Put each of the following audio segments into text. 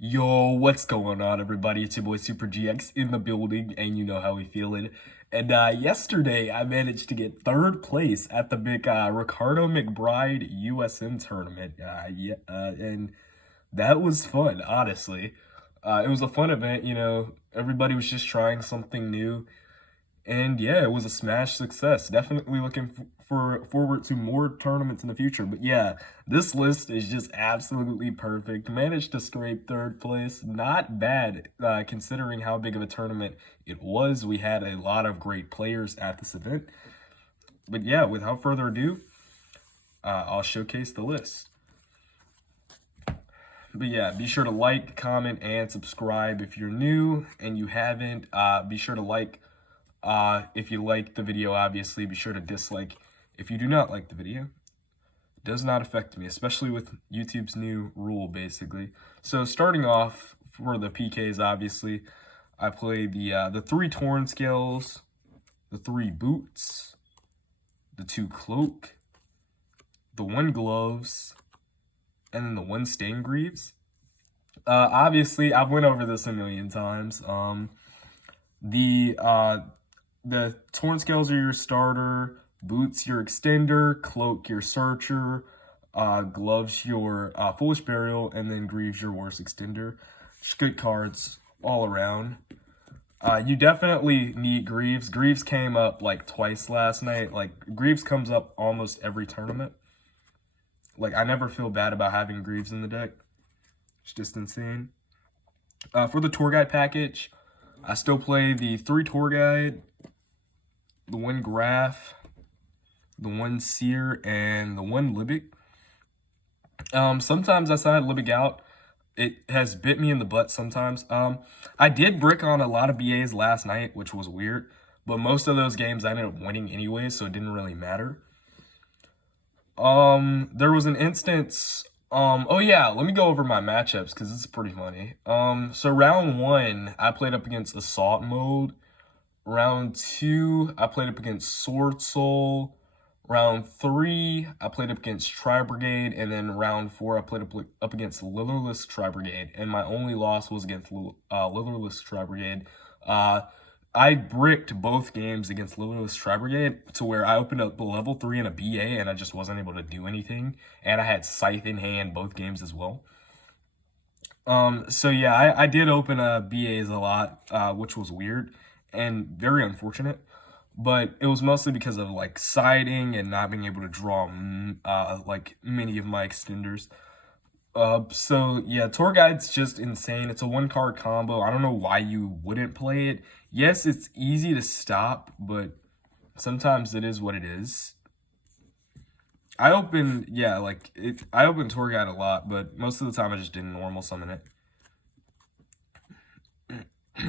Yo, what's going on, everybody? It's your boy Super GX in the building, and you know how we feeling. And yesterday, I managed to get third place at the big Ricardo McBride USM tournament. And that was fun, honestly. It was a fun event, everybody was just trying something new. And yeah, it was a smash success. Definitely looking forward to more tournaments in the future. But yeah, this list is just absolutely perfect. Managed to scrape third place. Not bad considering how big of a tournament it was. We had a lot of great players at this event. But yeah, without further ado, I'll showcase the list. But yeah, be sure to like, comment, and subscribe if you're new and you haven't. Be sure to like if you like the video. Obviously, be sure to dislike if you do not like the video. It does not affect me, especially with YouTube's new rule, basically. So starting off for the PKs, obviously, I play the 3 Torn Scales, the 3 Boots, the 2 Cloak, the 1 Gloves, and then the 1 Staingreaves. Obviously, I've went over this a million times. The Torn Scales are your starter, Boots your extender, Cloak your searcher, Gloves your Foolish Burial, and then Greaves your worst extender. Just good cards all around. You definitely need Greaves. Greaves came up like twice last night. Like, Greaves comes up almost every tournament. Like, I never feel bad about having Greaves in the deck. It's just insane. For the Tour Guide package, I still play the 3 Tour Guide, the 1 Graph, the 1 Seer, and the 1 Libic. Sometimes I side Libic out. It has bit me in the butt sometimes. I did brick on a lot of BAs last night, which was weird. But most of those games I ended up winning anyway, so it didn't really matter. There was an instance... oh yeah, let me go over my matchups, because it's pretty funny. So round 1, I played up against Assault Mode. Round 2, I played up against Sword Soul. Round 3, I played up against Tri-Brigade, and then round 4, I played up against Litherless Tri-Brigade, and my only loss was against Litherless Tri-Brigade. I bricked both games against Litherless Tri-Brigade to where I opened up a level 3 in a BA, and I just wasn't able to do anything, and I had Scythe in hand both games as well. So yeah, I did open BAs a lot, which was weird and very unfortunate. But it was mostly because of like siding and not being able to draw like many of my extenders. So yeah, Tour Guide's just insane. It's a 1-card combo. I don't know why you wouldn't play it. Yes, it's easy to stop, but sometimes it is what it is. I opened Tour Guide a lot, but most of the time I just didn't normal summon it.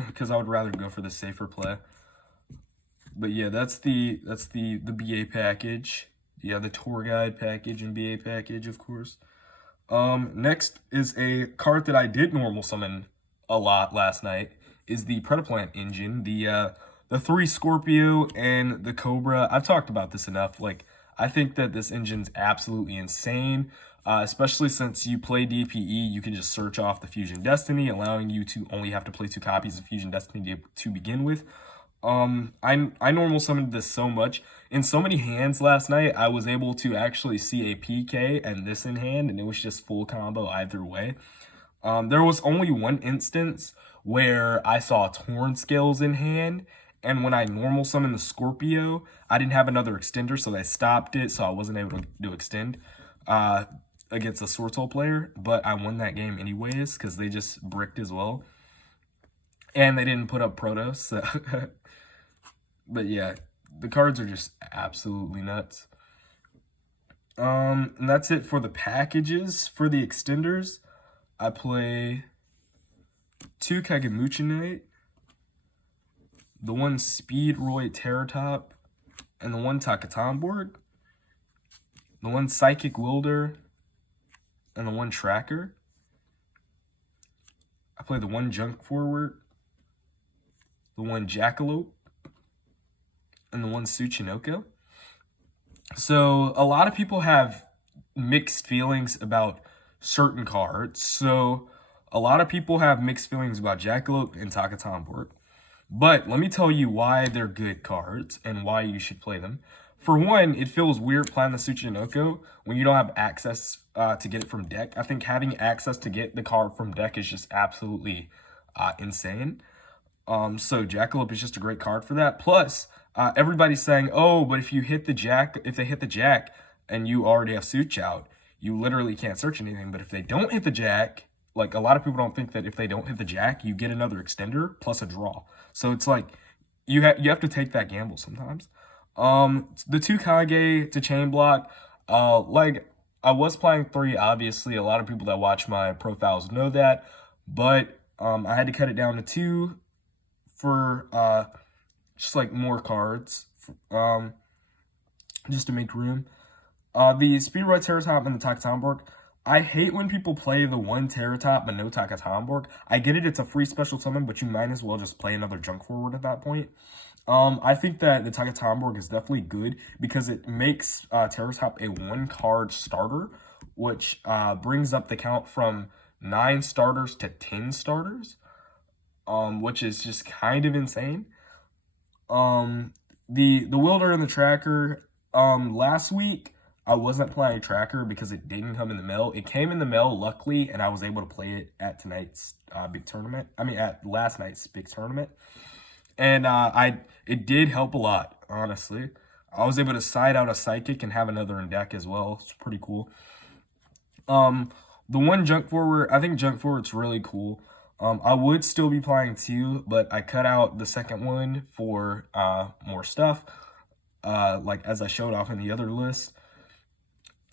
Because I would rather go for the safer play. But yeah, that's the BA package. Yeah, the Tour Guide package and BA package, of course. Next is a card that I did normal summon a lot last night, is the Predaplant engine, the 3 Scorpio and the Cobra. I've talked about this enough. Like, I think that this engine's absolutely insane, especially since you play DPE, you can just search off the Fusion Destiny, allowing you to only have to play 2 copies of Fusion Destiny to begin with. I normal summoned this so much. In so many hands last night, I was able to actually see a PK and this in hand, and it was just full combo either way. There was only one instance where I saw Torn Scales in hand, and when I normal summoned the Scorpio, I didn't have another extender, so I stopped it, so I wasn't able to extend against a Sword Soul player, but I won that game anyways, because they just bricked as well. And they didn't put up Protos, so... But yeah, the cards are just absolutely nuts. And that's it for the packages. For the extenders, I play 2 Kagemuchi, the 1 Speedroid Terratop, and the 1 Takatomborg, the 1 Psychic Wilder, and the 1 Tracker. I play the 1 Junk Forward, the 1 Jackalope, and the 1 Tsuchinoko. So a lot of people have mixed feelings about certain cards. So A lot of people have mixed feelings about Jackalope and Taka Tomborg. But let me tell you why they're good cards and why you should play them. For one, it feels weird playing the Tsuchinoko when you don't have access to get it from deck. I think having access to get the card from deck is just absolutely insane. So Jackalope is just a great card for that. Plus, everybody's saying, oh, but if they hit the jack and you already have Such out, you literally can't search anything. But if they don't hit the jack, like a lot of people don't think that if they don't hit the jack, you get another extender plus a draw. So it's like you have to take that gamble sometimes. The 2 Kage to chain block, like I was playing 3, obviously. A lot of people that watch my profiles know that, but I had to cut it down to 2 for just like more cards, just to make room. The Speedrun Terratop and the Taka Tomborg. I hate when people play the 1 Terratop but no Taka Tomborg. I get it, it's a free special summon, but you might as well just play another junk forward at that point. I think that the Taka Tomborg is definitely good because it makes Terratop a 1-card starter, which brings up the count from 9 starters to 10 starters, which is just kind of insane. The Wielder and the Tracker, last week, I wasn't playing Tracker because it didn't come in the mail. It came in the mail, luckily, and I was able to play it at tonight's big tournament. I mean, at last night's big tournament. And it did help a lot, honestly. I was able to side out a Psychic and have another in deck as well. It's pretty cool. The 1 Junk Forward, I think Junk Forward's really cool. I would still be playing 2, but I cut out the second one for more stuff, like as I showed off in the other list.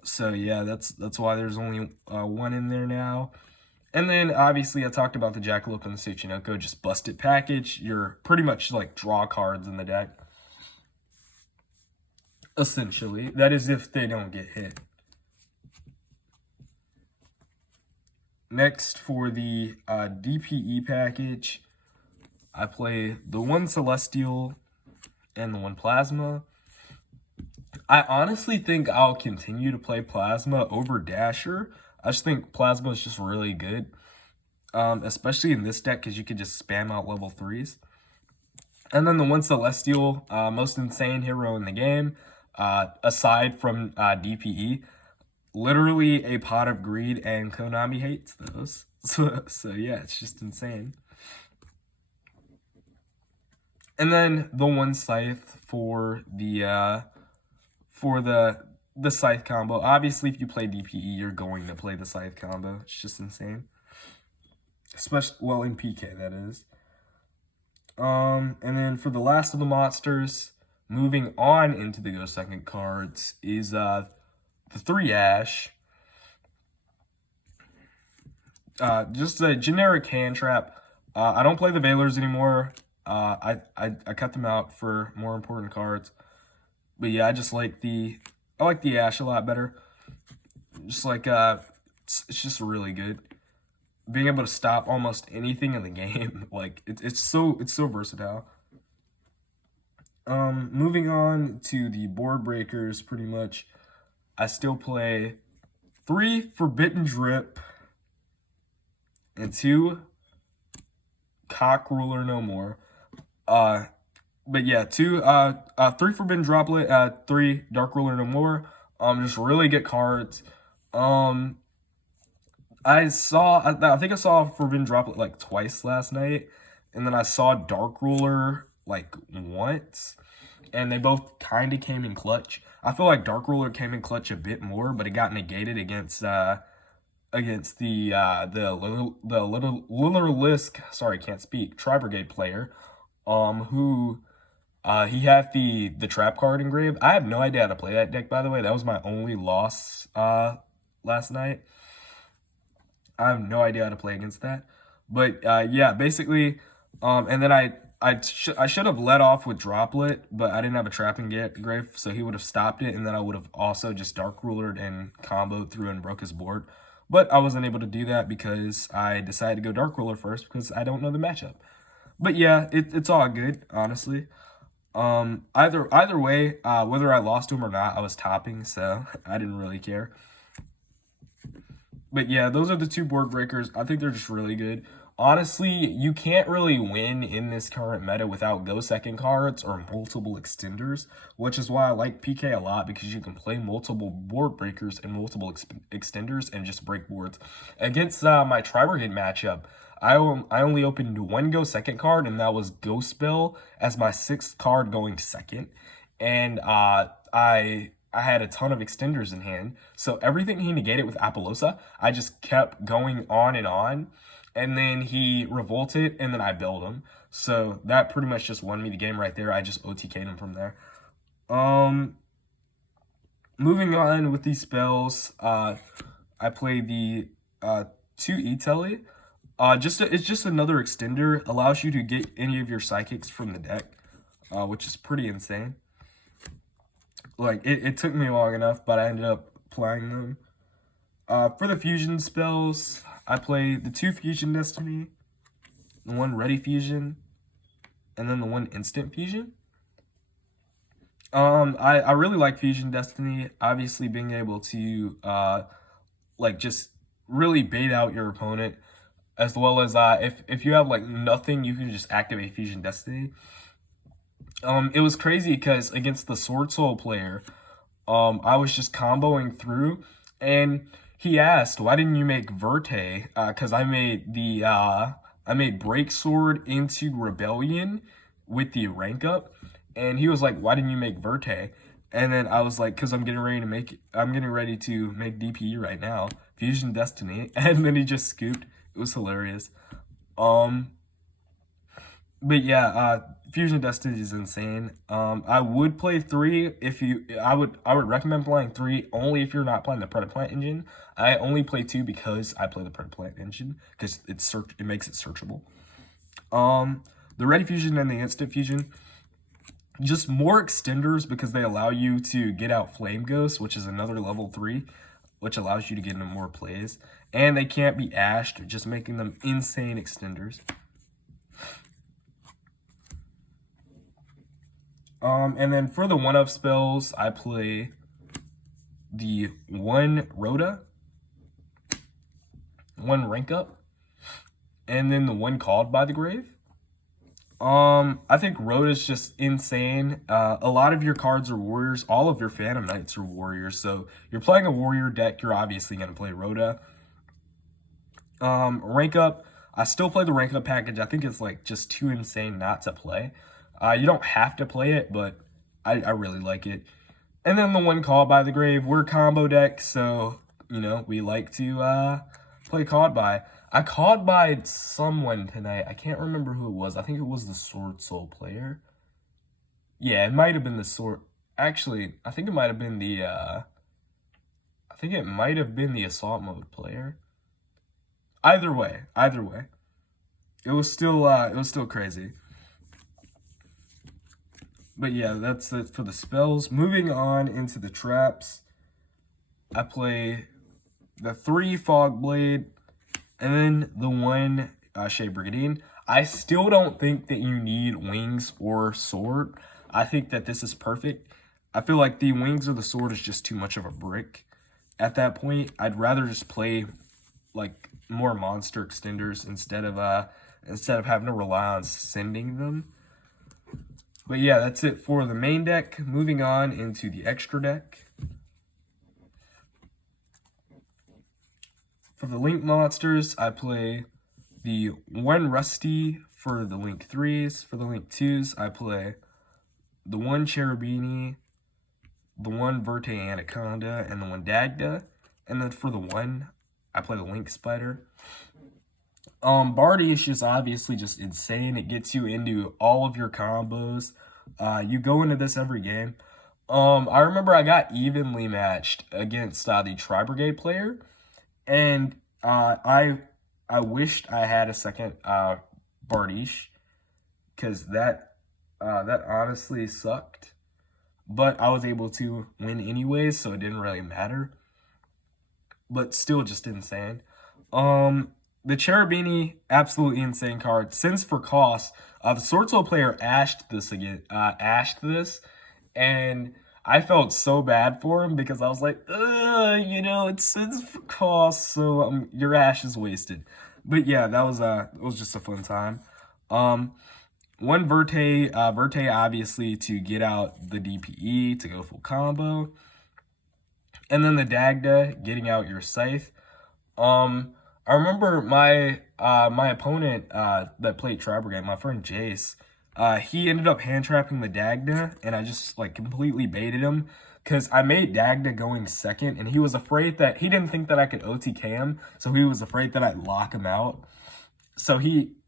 So yeah, that's why there's only 1 in there now. And then obviously I talked about the Jackalope and the Tsuchinoko, just busted package. You're pretty much like draw cards in the deck. Essentially, that is if they don't get hit. Next, for the DPE package, I play the 1 Celestial and the 1 Plasma. I honestly think I'll continue to play Plasma over Dasher. I just think Plasma is just really good, especially in this deck because you could just spam out level 3s. And then the 1 Celestial, most insane hero in the game, aside from DPE. Literally a pot of greed, and Konami hates those. So yeah, it's just insane. And then the 1 Scythe for the Scythe combo. Obviously, if you play DPE, you're going to play the Scythe combo. It's just insane. Especially, well, in PK, that is. And then for the last of the monsters, moving on into the Go Second cards, is the 3 Ash. Just a generic hand trap. I don't play the Veilers anymore. I cut them out for more important cards. But yeah, I like the Ash a lot better. Just like it's just really good. Being able to stop almost anything in the game, like it's so versatile. Moving on to the board breakers, pretty much, I still play 3 Forbidden Drip and 2 Cock Ruler No More. But yeah, 3 Forbidden Droplet, 3 Dark Ruler No More. Just really good cards. I think I saw Forbidden Droplet like twice last night, and then I saw Dark Ruler like once, and they both kind of came in clutch. I feel like Dark Ruler came in clutch a bit more, but it got negated against the Lillisk, sorry, can't speak, Tri-Brigade player, who he had the trap card engraved. I have no idea how to play that deck, by the way. That was my only loss last night. I have no idea how to play against that. But yeah, basically, and then I should have let off with Droplet, but I didn't have a trap engrave, so he would have stopped it, and then I would have also just Dark Rulered and comboed through and broke his board. But I wasn't able to do that because I decided to go Dark Ruler first because I don't know the matchup. But yeah, it's all good, honestly. Either way, whether I lost to him or not, I was topping, so I didn't really care. But yeah, those are the two board breakers. I think they're just really good. Honestly, you can't really win in this current meta without go second cards or multiple extenders, which is why I like PK a lot, because you can play multiple board breakers and multiple extenders and just break boards. Against my Tri-Brigade matchup, I only opened one go second card, and that was Ghost Bell as my 6th card going second. And I had a ton of extenders in hand, so everything he negated with Apollousa, I just kept going on, and then he revolted, and then I built him. So that pretty much just won me the game right there. I just OTK'd him from there. Moving on with these spells, I play the 2 E-Telly. It's just another extender, allows you to get any of your psychics from the deck, which is pretty insane. Like, it took me long enough, but I ended up playing them. For the fusion spells, I play the 2 Fusion Destiny, the 1 Ready Fusion, and then the 1 Instant Fusion. I really like Fusion Destiny, obviously being able to, like, just really bait out your opponent, as well as, if you have, like, nothing, you can just activate Fusion Destiny. It was crazy because against the Sword Soul player, I was just comboing through, and he asked, "Why didn't you make Verte?" Because I made Break Sword into Rebellion with the rank up, and he was like, "Why didn't you make Verte?" And then I was like, "Cause I'm getting ready to make DPE right now, Fusion Destiny," and then he just scooped. It was hilarious. But yeah, Fusion Destiny is insane. I would play 3 if I would recommend playing 3 only if you're not playing the Predaplant engine. I only play 2 because I play the Predaplant engine, because it makes it searchable. The Ready Fusion and the Instant Fusion, just more extenders because they allow you to get out Flame Ghost, which is another level 3, which allows you to get into more plays. And they can't be ashed, just making them insane extenders. And then for the 1-of spells, I play the 1 Rhoda, 1 Rank Up, and then the 1 Called by the Grave. I think Rhoda's just insane. A lot of your cards are warriors. All of your Phantom Knights are warriors. So you're playing a warrior deck, you're obviously going to play Rhoda. Rank Up, I still play the Rank Up package. I think it's like just too insane not to play. You don't have to play it, but I really like it. And then the 1 Called by the Grave, we're combo deck, so, you know, we like to play Called by. I Called by someone tonight. I can't remember who it was. I think it was the Sword Soul player. Yeah, it might have been the Sword... Actually, I think it might have been the... Assault Mode player. Either way. It was still crazy. But yeah, that's it for the spells. Moving on into the traps, I play the 3 Fog Blade, and then the 1 Shea Brigandine. I still don't think that you need wings or sword. I think that this is perfect. I feel like the wings or the sword is just too much of a brick at that point. I'd rather just play like more monster extenders instead of having to rely on sending them. But yeah, that's it for the main deck. Moving on into the extra deck. For the Link monsters, I play the 1 Rusty for the Link 3s. For the Link 2s, I play the 1 Cherubini, the 1 Verte Anaconda, and the 1 Dagda. And then for the 1, I play the Link Spider. Bardiche is obviously just insane. It gets you into all of your combos. You go into this every game. I remember I got evenly matched against the Tri-Brigade player, and I wished I had a second Bardiche, because that honestly sucked. But I was able to win anyways, so it didn't really matter. But still just insane. The Cherubini, absolutely insane card. Since for cost, the Sword Soul player ashed this, and I felt so bad for him because I was like, you know, it's for cost, so your ash is wasted. But yeah, that was it was just a fun time. Um, one Verte obviously to get out the DPE to go full combo, and then the Dagda getting out your Scythe. I remember my opponent that played Tri Brigade, my friend Jace. He ended up hand trapping the Dagda, and I just like completely baited him because I made Dagda going second, and he was afraid that he didn't think that I could OTK him, so he was afraid that I'd lock him out. So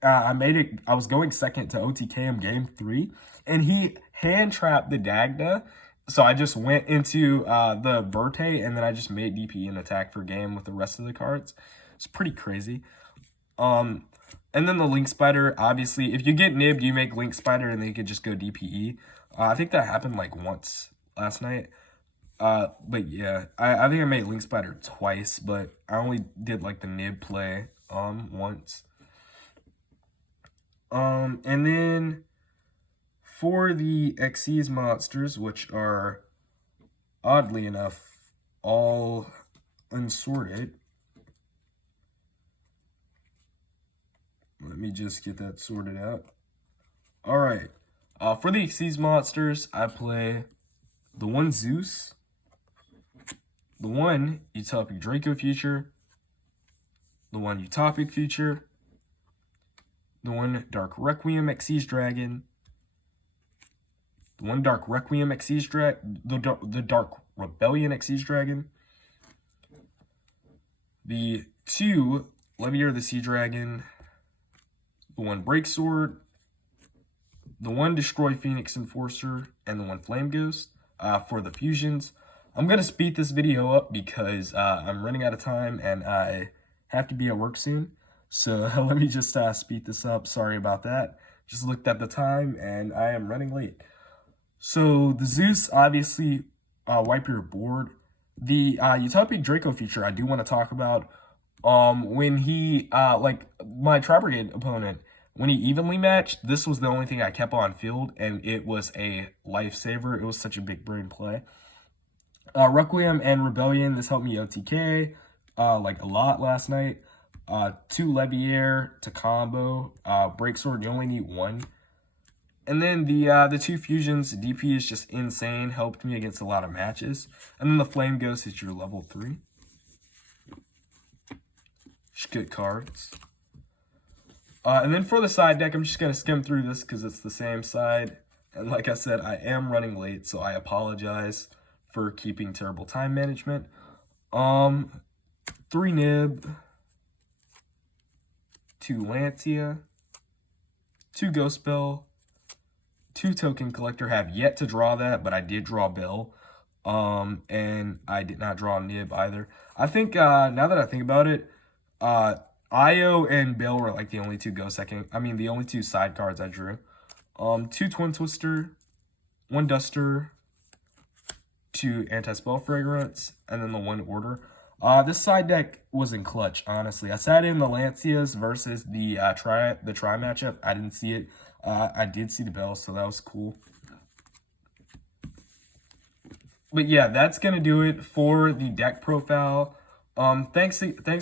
I made it. I was going second to OTK him game 3, and he hand trapped the Dagda. So I just went into the Verte, and then I just made DP and attack for game with the rest of the cards. It's pretty crazy. And then the Link Spider, obviously, if you get nibbed, you make Link Spider, and then you could just go DPE. I think that happened like once last night. But yeah, I think I made Link Spider twice, but I only did like the nib play once. And then for the Xyz monsters, which are oddly enough all unsorted. Let me just get that sorted out. All right. For the Xyz monsters, I play the one Zeus, the one Utopic Draco Future, the one Utopic Future, the one Dark Requiem Xyz Dragon, the one Dark Requiem Xyz Dragon, the Dark Rebellion Xyz Dragon, the 2 Leviair the Sea Dragon, the one Breaksword, the one Destroy Phoenix Enforcer, and the one Flame Ghost for the fusions. I'm going to speed this video up because I'm running out of time and I have to be at work soon. So let me just speed this up. Sorry about that. Just looked at the time and I am running late. So the Zeus, obviously, wipe your board. The Utopic Draco feature I do want to talk about. When he, like my Tri Brigade opponent, when he evenly matched, this was the only thing I kept on field, and it was a lifesaver. It was such a big brain play. Requiem and Rebellion, this helped me OTK, like a lot last night. 2 Leviair to combo. Breaksword, you only need 1. And then the 2 fusions, DP is just insane, helped me against a lot of matches. And then the Flame Ghost is your level 3. Just good cards. And then for the side deck, I'm just going to skim through this because it's the same side. And like I said, I am running late, so I apologize for keeping terrible time management. 3 Nib, 2 Lancia, 2 Ghost Bell, 2 Token Collector. Have yet to draw that, but I did draw Bell. And I did not draw Nib either. I think, now that I think about it, Io and Bill were like the only 2 the only 2 side cards I drew. 2 Twin Twister, 1 Duster, 2 Anti-Spell Fragrance, and then the 1 Order. This side deck was in clutch, honestly. I sat in the Lancias versus the Tri matchup. I didn't see it. I did see the Bell, so that was cool. But yeah, that's gonna do it for the deck profile. Thanks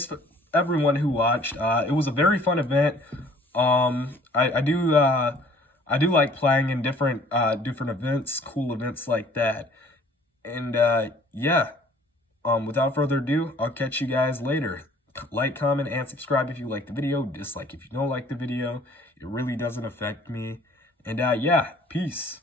for everyone who watched. It was a very fun event. I do like playing in different events, cool events like that. And yeah, without further ado, I'll catch you guys later. Like, comment, and subscribe if you like the video. Dislike if you don't like the video. It really doesn't affect me. And yeah, peace.